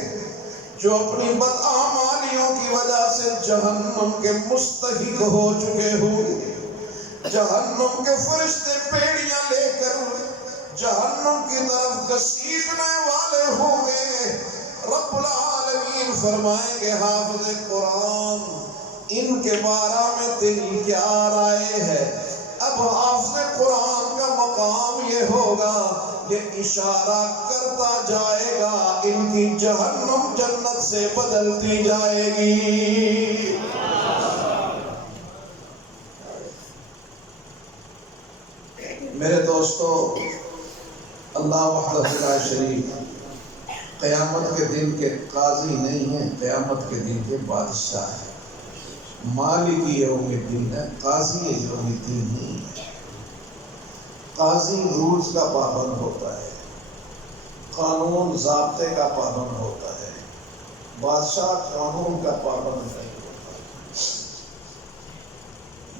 جو اپنی بدعمالیوں کی وجہ سے جہنم کے مستحق ہو چکے ہوں گے، جہنم کے فرشتے بیڑیاں لے کر جہنم کی طرف گھسیٹنے والے ہوں گے۔ رب العالمین فرمائیں گے حافظ قرآن ان کے بارے میں تیری کیا رائے ہے؟ اب حافظ قرآن کا مقام یہ ہوگا، یہ اشارہ کرتا جائے گا، ان کی جہنم جنت سے بدلتی جائے گی۔ میرے دوستو، اللہ وحدہ لا شریک قیامت کے دن کے قاضی نہیں ہیں، قیامت کے دن کے بادشاہ ہیں، مالک یوم الدین ہے، قاضی یوم الدین نہیں ہے۔ قاضی رولز کا پابند ہوتا ہے، قانون ضابطے کا پابند ہوتا ہے، بادشاہ قانون کا پابند نہیں ہوتا،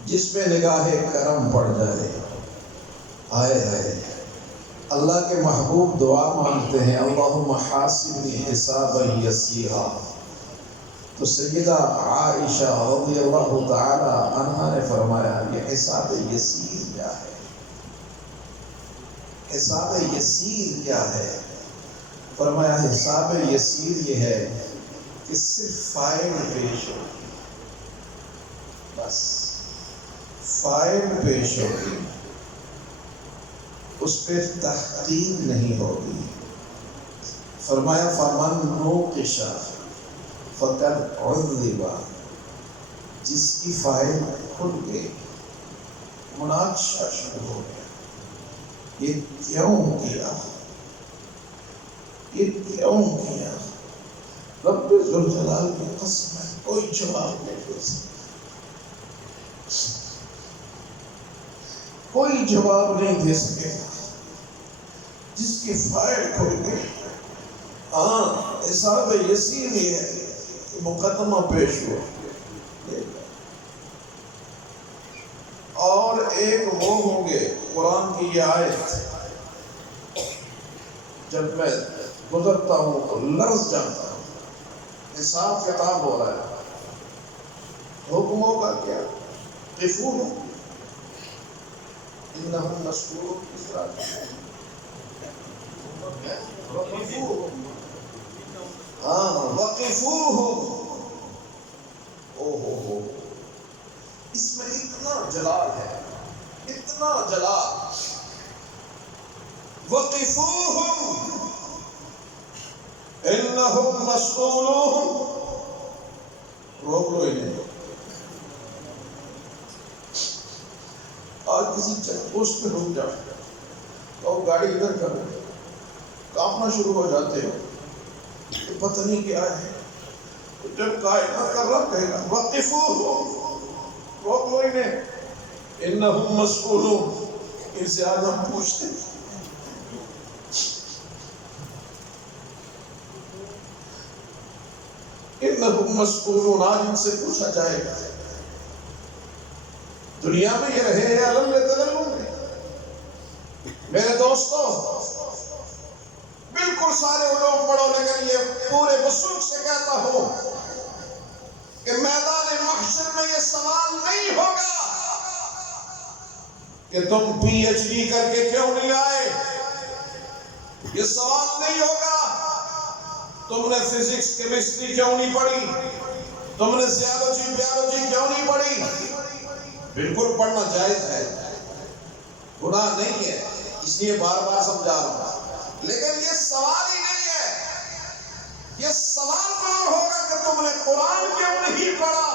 جس پہ نگاہ کرم پڑ جائے، آئے ہائے اللہ کے محبوب دعا مانگتے ہیں اللہم حاسبنی حسابا یسیرا، تو سیدہ عائشہ رضی اللہ تعالی عنہا نے فرمایا یہ حساب یسیر کیا ہے؟ حساب یسیر کیا ہے؟ فرمایا حساب یسیر یہ ہے کہ صرف فائل پیش ہوگی، بس فائل پیش ہوگی، اس پہ تحقیق نہیں ہوگی۔ فرمایا فمن نوقش فقد عذب، جس کی فائل کھل گئی، مناقشہ شروع ہو گیا، یہ کیوں کیا، یہ کیوں کیا؟ رب ذوالجلال کی قسم ہے کوئی جواب نہیں دے سکتا، کوئی جواب نہیں دے سکے گا جس کی فائل کھل گئی۔ ہاں حساب یسیر ہی ہے کہ مقدمہ پیش ہوا، اور ایک وہ ہوں گے قرآن کی یہ آیت جب میں گزرتا ہوں تو لرز جاتا ہوں، حساب کتاب ہو رہا ہے، حکموں کا کیا قفور انہم مسئولون، کس طرح ہاں وقفوہم، اوہ اس میں اتنا جلال ہے، اتنا جلال، وقفوہم انہم مسئولون، روک لو انہیں۔ آج کسی چیک پوسٹ پہ رک جاؤ اور گاڑی ادھر کرو، کانپنا شروع ہو جاتے ہو کہ پتہ نہیں کیا ہے، جب کائنات کا رب کہے گا وقفوہم، روک لو انہیں، انہم مسئولون، ان سے آج ہم پوچھتے ہیں انہم مسئولون، آج ان سے پوچھا جائے گا۔ دنیا میں یہ رہے ہیں علل تلل میں، میرے دوستو بالکل سارے علوم پڑھو، لیکن یہ پورے وثوق سے کہتا ہوں کہ میدان محشر میں یہ سوال نہیں ہوگا کہ تم پی ایچ ڈی کر کے کیوں نہیں آئے، یہ سوال نہیں ہوگا تم نے فزکس کیمسٹری کیوں نہیں پڑھی، تم نے زیالوجی بیالوجی کیوں نہیں پڑھی، بالکل پڑھنا جائز ہے، گناہ نہیں ہے، اس لیے بار بار سمجھا رہا ہوں، لیکن یہ سوال ہی نہیں ہے، یہ سوال ضرور ہوگا کہ تم نے قرآن کیوں نہیں پڑھا،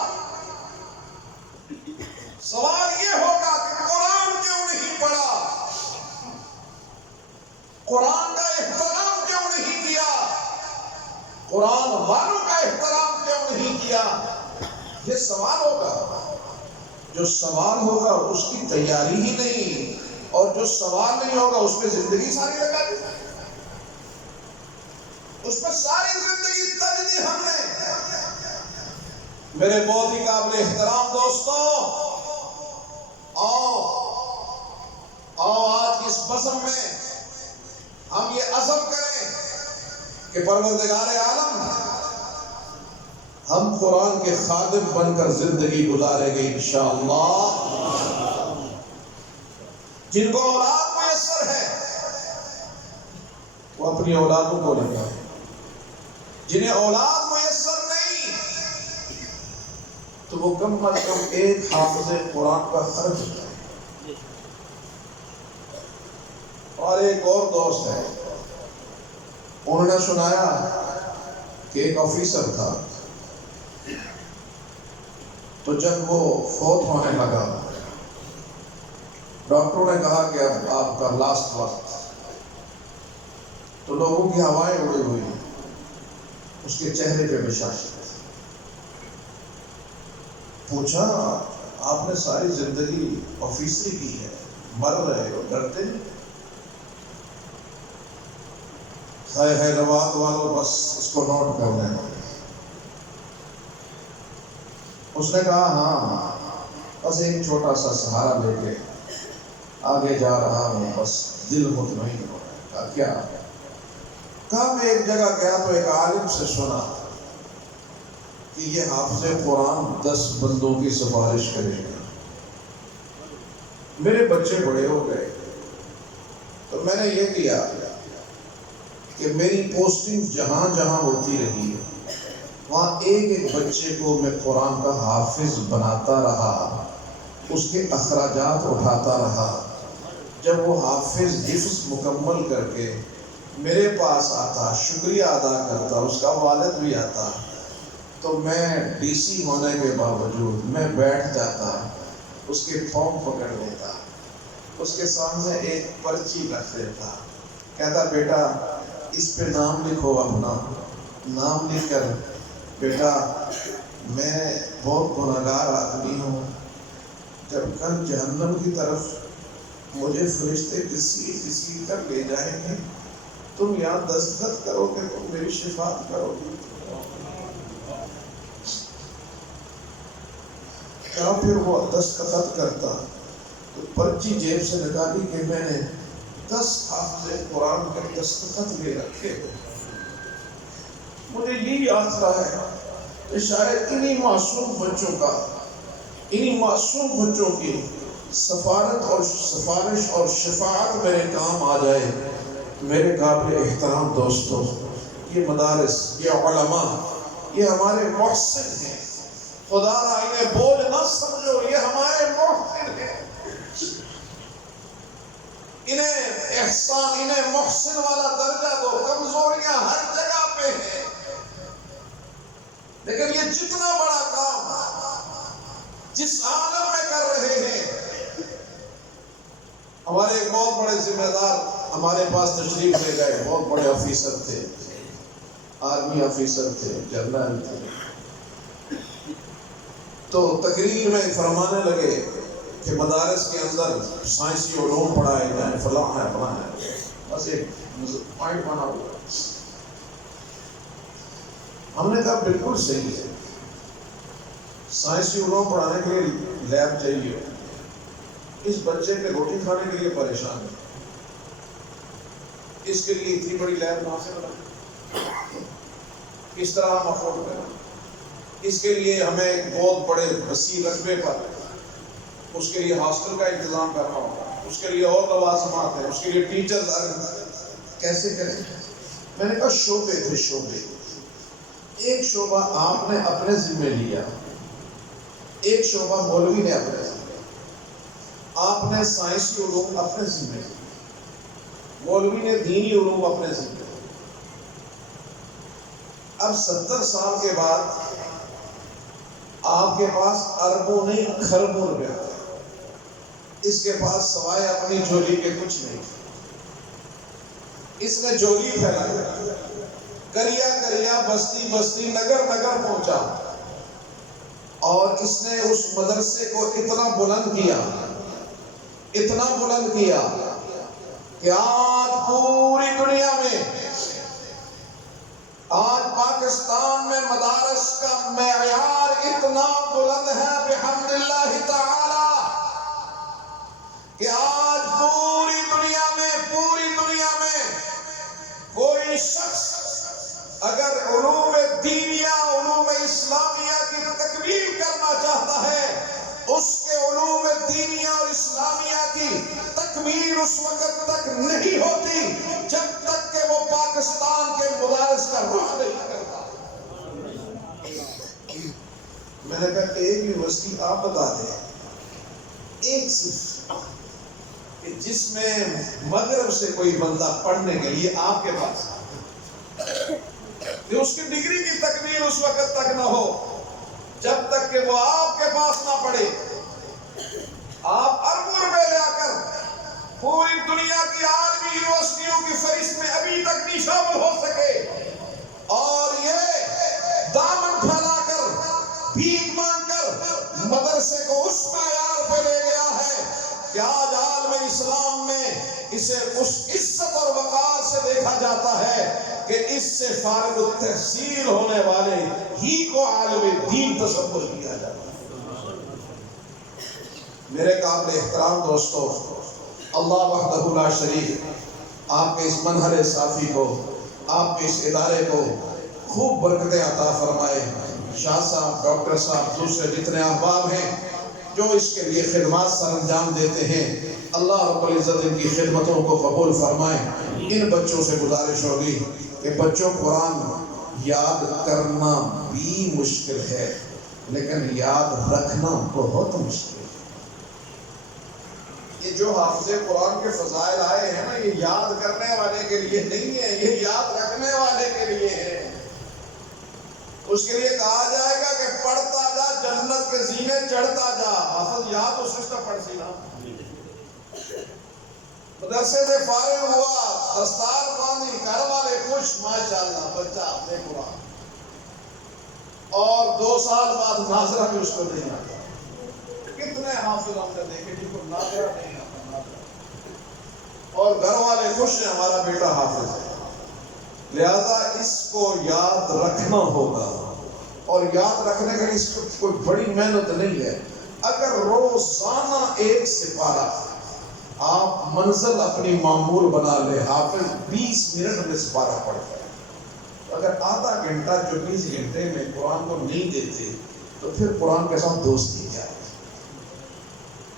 سوال یہ ہوگا کہ قرآن کیوں نہیں پڑھا، قرآن کا احترام کیوں نہیں کیا، قرآن والوں کا احترام کیوں نہیں کیا، یہ سوال ہوگا۔ جو سوال ہوگا اس کی تیاری ہی نہیں، اور جو سوال نہیں ہوگا اس پہ زندگی ساری لگا دی، اس پہ ساری زندگی تج دی ہم نے۔ میرے بہت ہی قابل احترام دوستو، آؤ آج اس بزم میں ہم یہ عزم کریں کہ پروردگار عالم ہم قرآن کے خادم بن کر زندگی گزاریں گے انشاءاللہ۔ جن کو اولاد میسر ہے وہ اپنی اولادوں کو لے جائیں، جنہیں اولاد میسر نہیں تو وہ کم از کم ایک حافظ قرآن کا خرچ کریں۔ اور ایک اور دوست ہے، انہوں نے سنایا کہ ایک آفیسر تھا، تو جب وہ فوت ہونے لگا ڈاکٹروں نے کہا کہ اب آپ کا لاسٹ وقت، تو لوگوں کی ہوائیں اڑی ہوئی، اس کے چہرے پہ بشاشت، پوچھا آپ نے ساری زندگی آفیسری کی ہے، مر رہے ہو، ڈرتے ہیں؟ ہائے ہائے روات والوں بس اس کو نوٹ کر لیں، اس نے کہا ہاں بس ایک چھوٹا سا سہارا لے کے آگے جا رہا ہوں، بس دل مطمئن ہو رہا ہے۔ کیا کہا میں ایک جگہ گیا تو ایک عالم سے سنا کہ یہ حافظ قرآن 10 بندوں کی سفارش کرے گا۔ میرے بچے بڑے ہو گئے تو میں نے یہ کیا کہ میری پوسٹنگ جہاں جہاں ہوتی رہی وہاں ایک ایک بچے کو میں قرآن کا حافظ بناتا رہا، اس کے اخراجات اٹھاتا رہا۔ جب وہ حافظ حفظ مکمل کر کے میرے پاس آتا، شکریہ ادا کرتا، اس کا والد بھی آتا، تو میں ڈی سی ہونے کے باوجود میں بیٹھ جاتا، اس کے پاؤں پکڑ لیتا، اس کے سامنے ایک پرچی رکھ دیتا، کہتا بیٹا اس پہ نام لکھو، اپنا نام لکھ کر بیٹا میں بہت گنہگار آدمی ہوں، جب کل جہنم کی طرف مجھے فرشتے کسی کر لے جائیں گے، تم یہاں دستخط کرو گے، تم میری شفاعت کرو گے۔ کیا پھر وہ دستخط کرتا تو پرچی جیب سے نکالی کہ میں نے 10 حافظ قرآن کے دستخط لے رکھے۔ مجھے یہی آسرا ہے کہ شاید انہی معصوم بچوں کی سفارت اور سفارش اور شفاعت میرے کام آ جائے۔ میرے قابل احترام دوستوں، یہ مدارس، یہ علماء، یہ ہمارے محسن ہیں، خدا را انہیں بول نہ سمجھو، یہ ہمارے محسن ہیں، انہیں احسان، انہیں محسن والا درجہ دو۔ کمزوریاں ہر جگہ پہ ہیں، لیکن یہ جتنا بڑا کام جس عالم میں کر رہے ہیں، ہمارے ایک بہت بڑے ذمہ دار ہمارے پاس تشریف لے گئے، بہت بڑے آفیسر تھے، آرمی آفیسر تھے، جنرل تھے، تو تقریر میں فرمانے لگے کہ مدارس کے اندر سائنسی علوم پڑھائے جائیں، فلاں ہے فلاں ہے، بس ایک پوائنٹ بنا ہوا۔ ہم نے کہا بالکل صحیح ہے، سائنسی علوم پڑھانے کے لیے لیب چاہیے، اس بچے کے روٹی کھانے کے لیے پریشان ہے، اس کے لیے اتنی بڑی لیب نہ سے بنا، اس طرح ہم افورڈ کریں، اس کے لیے ہمیں بہت بڑے وسیع رقبے پر اس کے لیے ہاسٹل کا انتظام کرنا ہوگا، اس کے لیے اور لوازمات ہیں، اس کے لیے ٹیچرز، کیسے کریں؟ میں نے کہا شعبے تھے، شعبے، ایک شعبہ آپ نے اپنے ذمہ لیا، ایک شعبہ مولوی نے اپنے ذمہ، آپ نے سائنسی علوم اپنے ذمہ، مولوی نے دینی علوم اپنے ذمہ۔ اب 70 سال کے بعد آپ کے پاس اربوں نہیں خربوں روپے، اس کے پاس سوائے اپنی جھولی کے کچھ نہیں۔ اس نے جھولی پھیلائی، کریا کریا، بستی بستی، نگر نگر پہنچا، اور اس نے اس مدرسے کو اتنا بلند کیا کہ آج پوری دنیا میں، آج پاکستان میں مدارس کا معیار اتنا بلند ہے بحمد اللہ تعالی کہ آج پوری دنیا میں کوئی شخص اگر علوم دینیہ، علوم اسلامیہ کی تکمیل کرنا چاہتا ہے، اس کے علوم دینیہ اور اسلامیہ کی تکمیل اس وقت تک نہیں ہوتی جب تک کہ وہ پاکستان کے مدارس کا رخ نہیں کرتا۔ میں نے کہا ایک یونیورسٹی آپ بتا دیں، ایک صرف، کہ جس میں مغرب سے کوئی بندہ پڑھنے کے لیے آپ کے پاس کہ اس کی ڈگری کی تکمیل اس وقت تک نہ ہو جب تک کہ وہ آپ کے پاس نہ پڑھے۔ آپ اربوں روپے لے کر پوری دنیا کی عالمی یونیورسٹیوں کی فہرست میں ابھی تک نہیں شامل ہو سکے، اور یہ دامن پھیلا کر، بھیک مانگ کر مدرسے کو اس معیار پہ لے گیا ہے کہ آج عالم اسلام میں اسے اس عزت اور وقار سے دیکھا جاتا ہے کہ اس سے فارغ التحصیل ہونے والے ہی کو عالم دین تصور کیا جاتا ہے۔ میرے قابل احترام دوستو، اللہ وحدہ لا شریک آپ کے اس منہل صافی کو، آپ کے اس ادارے کو خوب برکتیں عطا فرمائے۔ شاہ صاحب، ڈاکٹر صاحب، دوسرے جتنے احباب ہیں جو اس کے لیے خدمات سر انجام دیتے ہیں، اللہ رب العزت ان کی خدمتوں کو قبول فرمائے۔ ان بچوں سے گزارش ہوگی کہ بچوں، قرآن یاد کرنا بھی مشکل ہے لیکن یاد رکھنا بہت مشکل ہے۔ یہ جو حافظ قرآن کے فضائل آئے ہیں نا، یہ یاد کرنے والے کے لیے نہیں ہے، یہ یاد رکھنے والے کے لیے ہے۔ اس کے لیے کہا جائے گا کہ پڑھتا جا، جنت کے زینے چڑھتا جا۔ حافظ یاد تو سستا پڑھ سی نا، مدرسے سے فارغ ہوا، دستار باندھی، گھر والے خوش، ماشاءاللہ بچہ اپنے قرآن، اور 2 سال بعد ناظرہ بھی اس کو نہیں آتا۔ کتنے حافظ ہم نے دیکھے جن کو ناظرہ نہیں آتا، ناظرہ، اور گھر والے خوش ہیں ہمارا بیٹا حافظ ہے۔ لہذا اس کو یاد رکھنا ہوگا، اور یاد رکھنے کے لیے اس کو کوئی بڑی محنت نہیں ہے۔ اگر روزانہ 1 سپارہ آپ منزل اپنی معمول بنا لے، حافظ 20 منٹ میں سپارہ پڑھتا ہے۔ اگر آدھا گھنٹہ 24 گھنٹے میں قرآن کو نہیں دیتے تو پھر قرآن کے ساتھ دوستی کیا ہے؟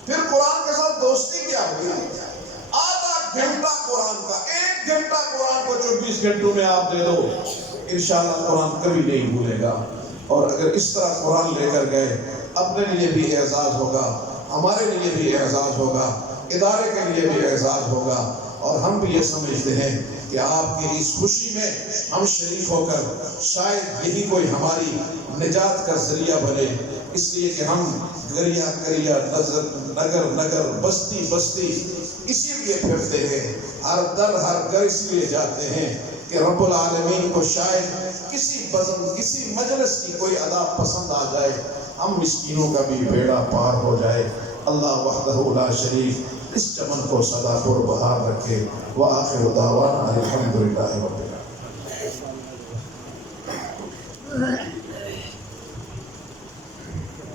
پھر قرآن کے ساتھ دوستی کیا ہوئی؟ آدھا گھنٹہ قرآن کا، 1 گھنٹہ قرآن کو 24 گھنٹوں میں آپ دے دو، انشاءاللہ قرآن کبھی نہیں بھولے گا۔ اور اگر اس طرح قرآن لے کر گئے، اپنے لیے بھی اعزاز ہوگا، ہمارے لیے بھی اعزاز ہوگا، ادارے کے لیے بھی اعزاز ہوگا، اور ہم بھی یہ سمجھتے ہیں کہ آپ کی اس خوشی میں ہم شریک ہو کر شاید یہی کوئی ہماری نجات کا ذریعہ بنے، اس لیے کہ ہم گریا کریا نگر نگر بستی بستی اسی لیے پھرتے ہیں، ہر در ہر گھر اس لیے جاتے ہیں کہ رب العالمین کو شاید کسی بزم، کسی مجلس کی کوئی ادا پسند آ جائے، ہم مسکینوں کا بھی بیڑا پار ہو جائے۔ اللہ وحدہ لا شریک اس چمن کو سدا پر بہار رکھے۔ وآخر دعوانا الحمدللہ رب العالمین۔